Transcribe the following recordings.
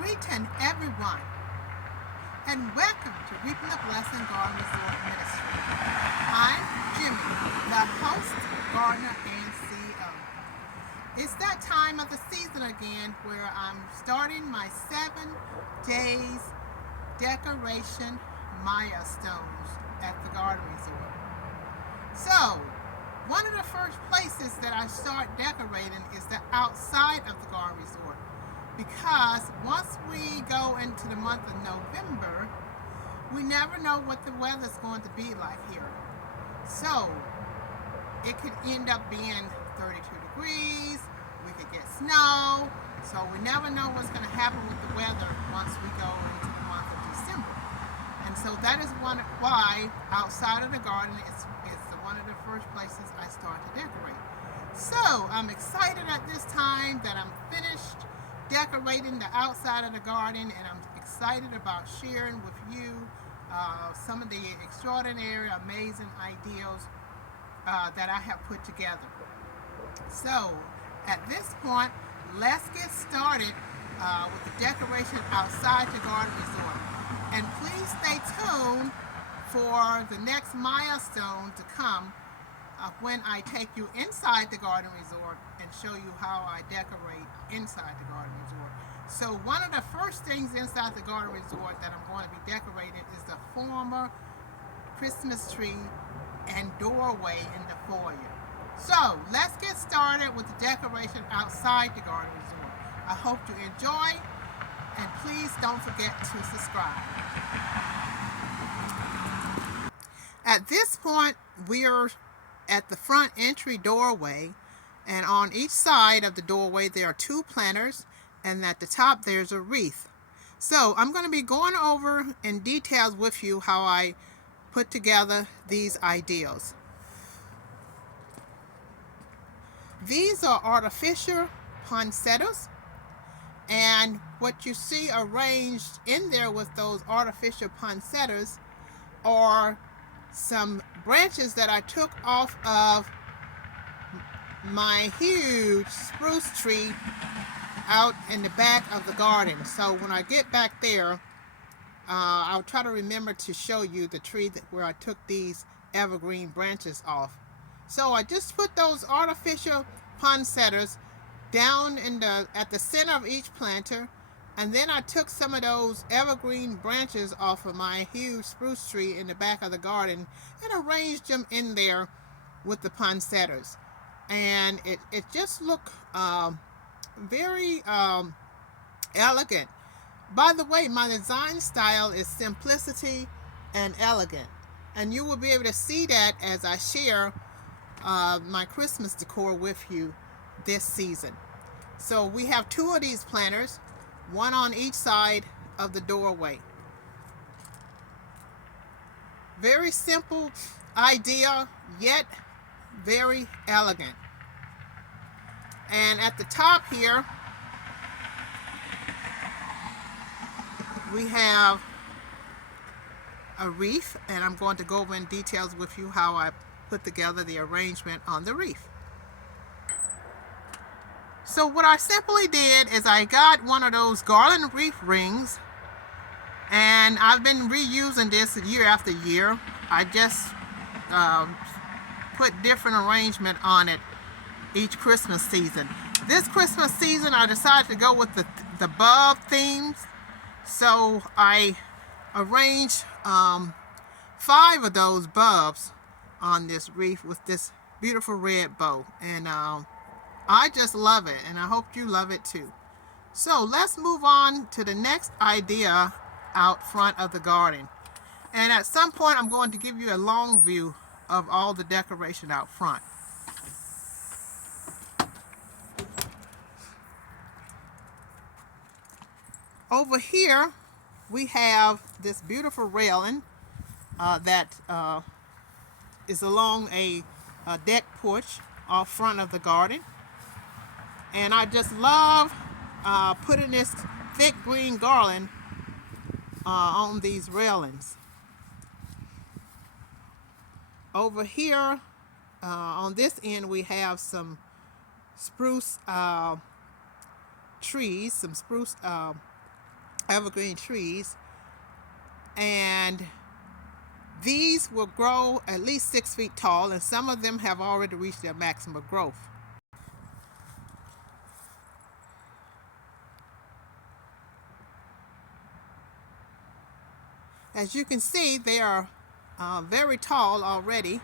Greeting everyone, and welcome to Reaping the Blessing Garden Resort Ministry. I'm Jimmy, the host, gardener, and CEO. It's that time of the season again where I'm starting my 7 days decoration milestones at the garden resort. So, one of the first places that I start decorating is the outside of the garden resort, because once we go into the month of November, we never know what the weather's going to be like here. So it could end up being 32 degrees, we could get snow, so we never know what's going to happen with the weather once we go into the month of December. And so that is why outside of the garden it's one of the first places I start to decorate. So I'm excited at this time that I'm finished decorating the outside of the garden, and I'm excited about sharing with you some of the extraordinary, amazing ideas that I have put together. So at this point, let's get started with the decoration outside the garden resort. And please stay tuned for the next milestone to come when I take you inside the garden resort and show you how I decorate inside the garden resort. So one of the first things inside the garden resort that I'm going to be decorating is the former Christmas tree and doorway in the foyer. So let's get started with the decoration outside the garden resort. I hope you enjoy, and please don't forget to subscribe. At this point, we're at the front entry doorway, and on each side of the doorway there are 2 planters, and at the top there's a wreath. So I'm going to be going over in details with you how I put together these ideals. These are artificial poinsettias, and what you see arranged in there with those artificial poinsettias are some branches that I took off of my huge spruce tree out in the back of the garden. So when I get back there, I'll try to remember to show you the tree where I took these evergreen branches off. So I just put those artificial poinsettias down at the center of each planter, and then I took some of those evergreen branches off of my huge spruce tree in the back of the garden and arranged them in there with the poinsettias. And it just looked very elegant. By the way, my design style is simplicity and elegant. And you will be able to see that as I share my Christmas decor with you this season. So we have 2 of these planters, one on each side of the doorway. Very simple idea, yet very elegant. And at the top here, we have a wreath, and I'm going to go over in details with you how I put together the arrangement on the wreath. So what I simply did is I got one of those garland wreath rings, and I've been reusing this year after year. I just put different arrangement on it each Christmas season. This Christmas season I decided to go with the bulb themes, so I arranged 5 of those bulbs on this wreath with this beautiful red bow, and I just love it, and I hope you love it too. So let's move on to the next idea out front of the garden. And at some point I'm going to give you a long view of all the decoration out front. Over here we have this beautiful railing that is along a deck porch off front of the garden. And I just love putting this thick green garland on these railings. Over here on this end we have some spruce trees, some spruce evergreen trees, and these will grow at least 6 feet tall, and some of them have already reached their maximum growth. As you can see, they are very tall already.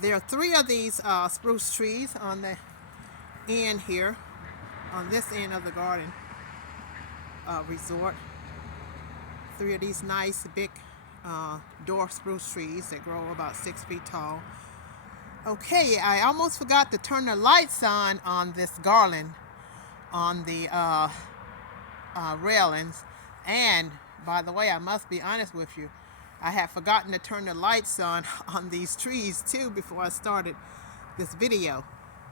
There are 3 of these spruce trees on the end here, on this end of the garden resort. 3 of these nice big dwarf spruce trees that grow about 6 feet tall. Okay, I almost forgot to turn the lights on this garland on the railings. And by the way, I must be honest with you, I had forgotten to turn the lights on these trees too before I started this video.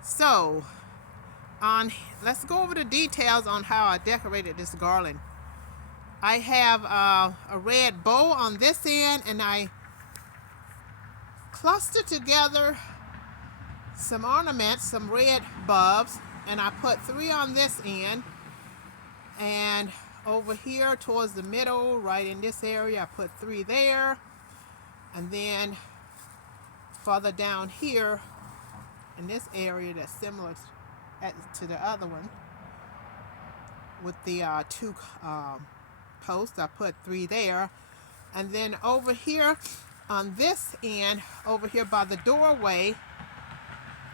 So let's go over the details on how I decorated this garland. I have a red bow on this end, and I clustered together some ornaments, some red bulbs, and I put 3 on this end, and over here towards the middle, right in this area, I put 3 there, and then further down here in this area that's similar to the other one with the 2 posts, I put 3 there, and then over here on this end, over here by the doorway,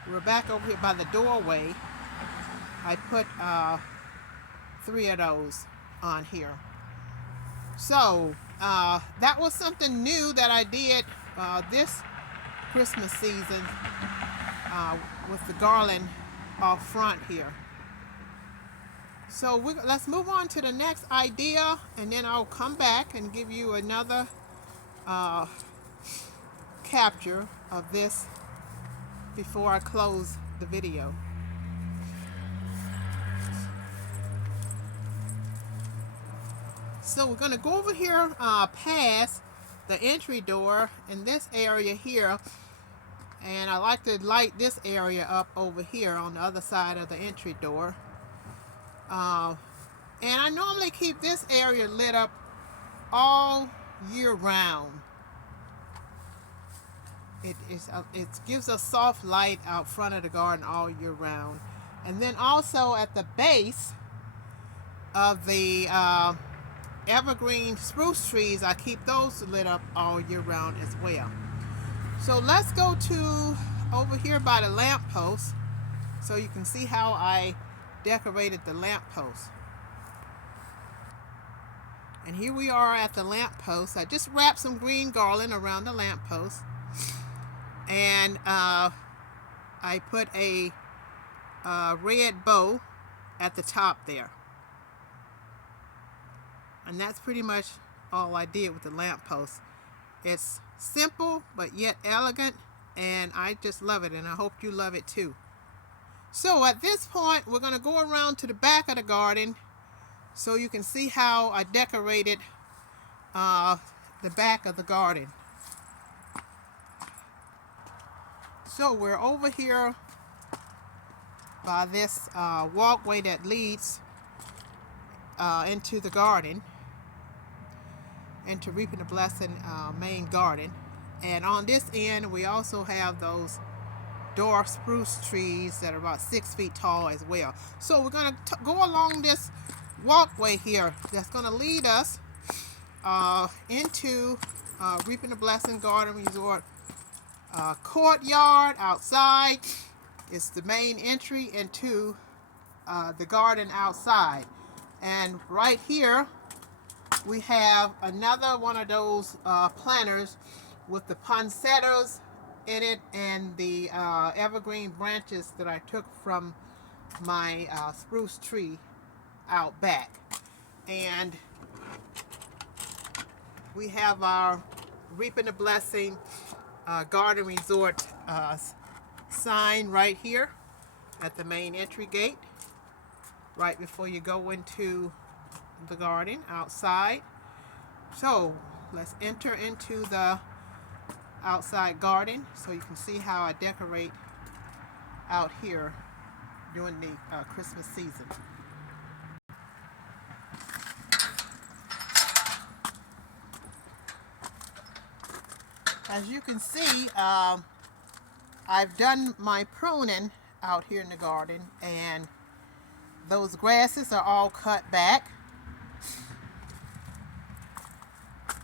we're back over here by the doorway, I put 3 of those on here. So that was something new that I did this Christmas season with the garland off front here. So let's move on to the next idea, and then I'll come back and give you another capture of this before I close the video. So we're going to go over here past the entry door in this area here, and I like to light this area up over here on the other side of the entry door. And I normally keep this area lit up all year round. It gives a soft light out front of the garden all year round. And then also at the base of the evergreen spruce trees, I keep those lit up all year round as well. So let's go to over here by the lamp post so you can see how I decorated the lamp post. And here we are at the lamp post. I just wrapped some green garland around the lamp post, and I put a red bow at the top there. And that's pretty much all I did with the lamp post. It's simple but yet elegant, and I just love it, and I hope you love it too. So at this point, we're going to go around to the back of the garden so you can see how I decorated the back of the garden. So we're over here by this walkway that leads into the garden, into Reaping the Blessing main garden. And on this end, we also have those dwarf spruce trees that are about 6 feet tall as well. So we're going to go along this walkway here that's going to lead us into Reaping the Blessing Garden Resort courtyard outside. It's the main entry into the garden outside. And right here we have another one of those planters with the poinsettias in it and the evergreen branches that I took from my spruce tree out back. And we have our Reaping the Blessing Garden Resort sign right here at the main entry gate, right before you go into the garden outside. So let's enter into the outside garden so you can see how I decorate out here during the Christmas season. As you can see, I've done my pruning out here in the garden, and those grasses are all cut back.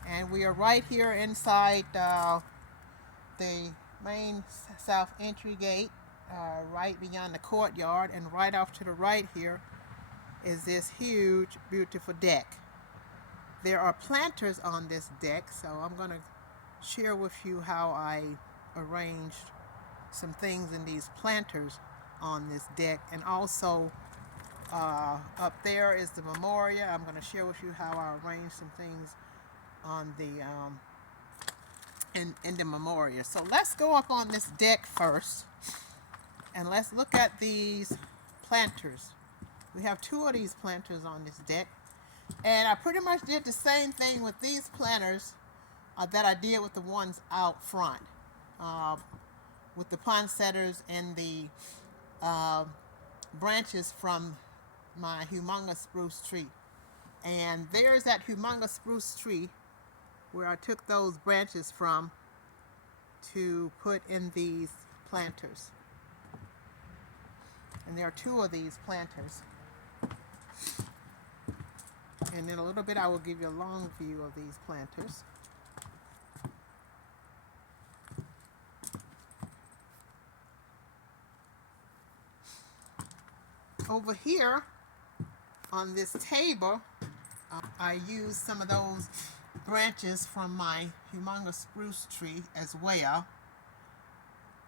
And we are right here inside the main south entry gate, right beyond the courtyard, and right off to the right here is this huge, beautiful deck. There are planters on this deck, so I'm going to share with you how I arranged some things in these planters on this deck. And also up there is the memorial. I'm going to share with you how I arranged some things on the in the memorial. So let's go up on this deck first, and let's look at these planters. We have two of these planters on this deck, and I pretty much did the same thing with these planters that I did with the ones out front, with the poinsettias and the branches from my humongous spruce tree. And there's that humongous spruce tree where I took those branches from to put in these planters. And there are two of these planters. And in a little bit I will give you a long view of these planters. Over here on this table, I used some of those branches from my humongous spruce tree as well,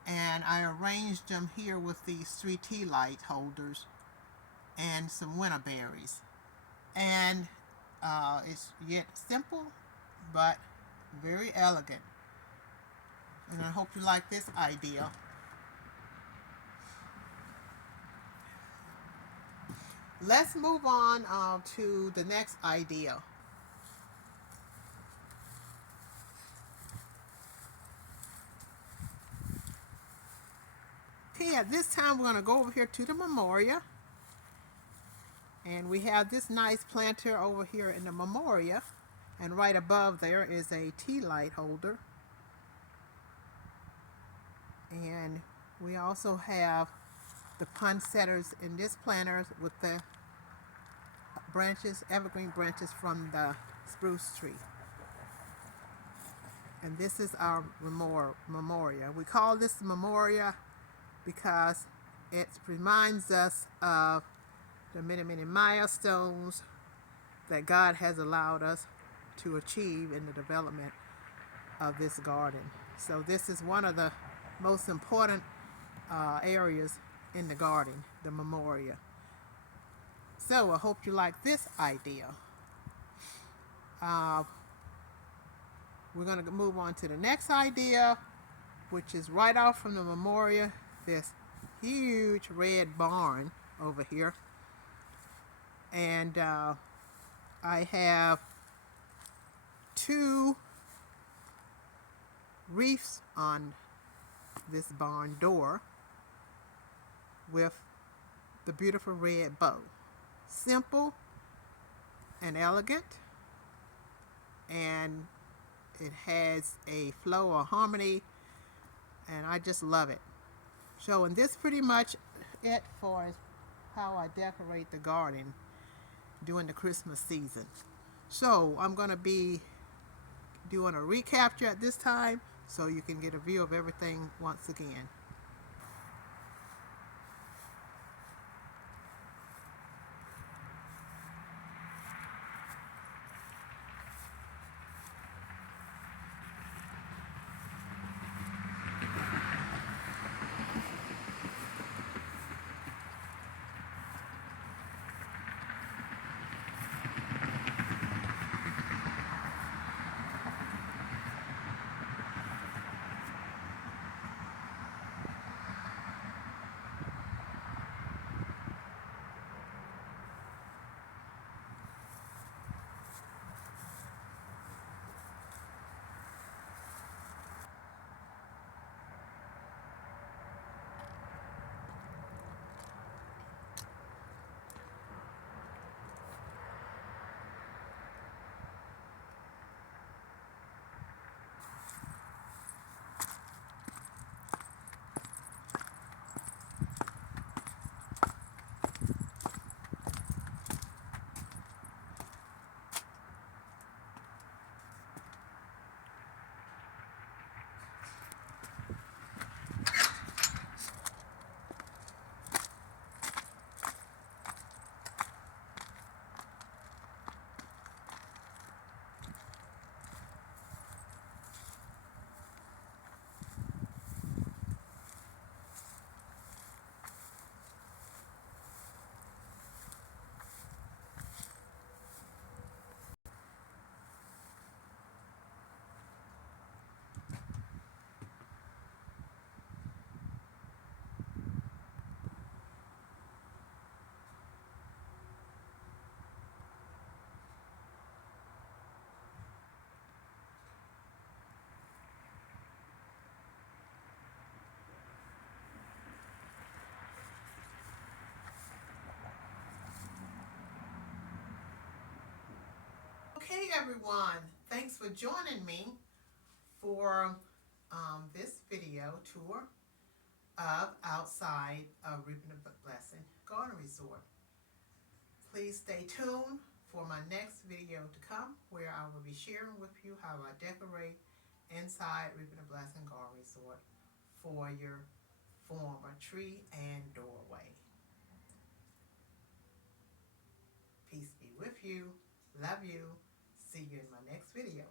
and I arranged them here with these 3 tea light holders and some winter berries. And it's yet simple but very elegant, and I hope you like this idea. Let's move on to the next idea. Okay, at this time we're going to go over here to the memorial, and we have this nice planter over here in the memorial, and right above there is a tea light holder, and we also have the poinsettias in this planter with the branches, evergreen branches from the spruce tree. And this is our memorial. We call this memorial because it reminds us of the many, many milestones that God has allowed us to achieve in the development of this garden. So this is one of the most important areas in the garden, the memorial. So I hope you like this idea. We're going to move on to the next idea, which is right off from the memorial, this huge red barn over here. And I have 2 wreaths on this barn door with the beautiful red bow. Simple and elegant, and it has a flow of harmony, and I just love it. So, and this pretty much it for how I decorate the garden during the Christmas season. So I'm going to be doing a recapture at this time so you can get a view of everything once again. everyone, thanks for joining me for this video tour of outside of Reaping the Blessing Garden Resort. Please stay tuned for my next video to come, where I will be sharing with you how I decorate inside Reaping the Blessing Garden Resort for your former tree and doorway. Peace be with you. Love you. See you in my next video.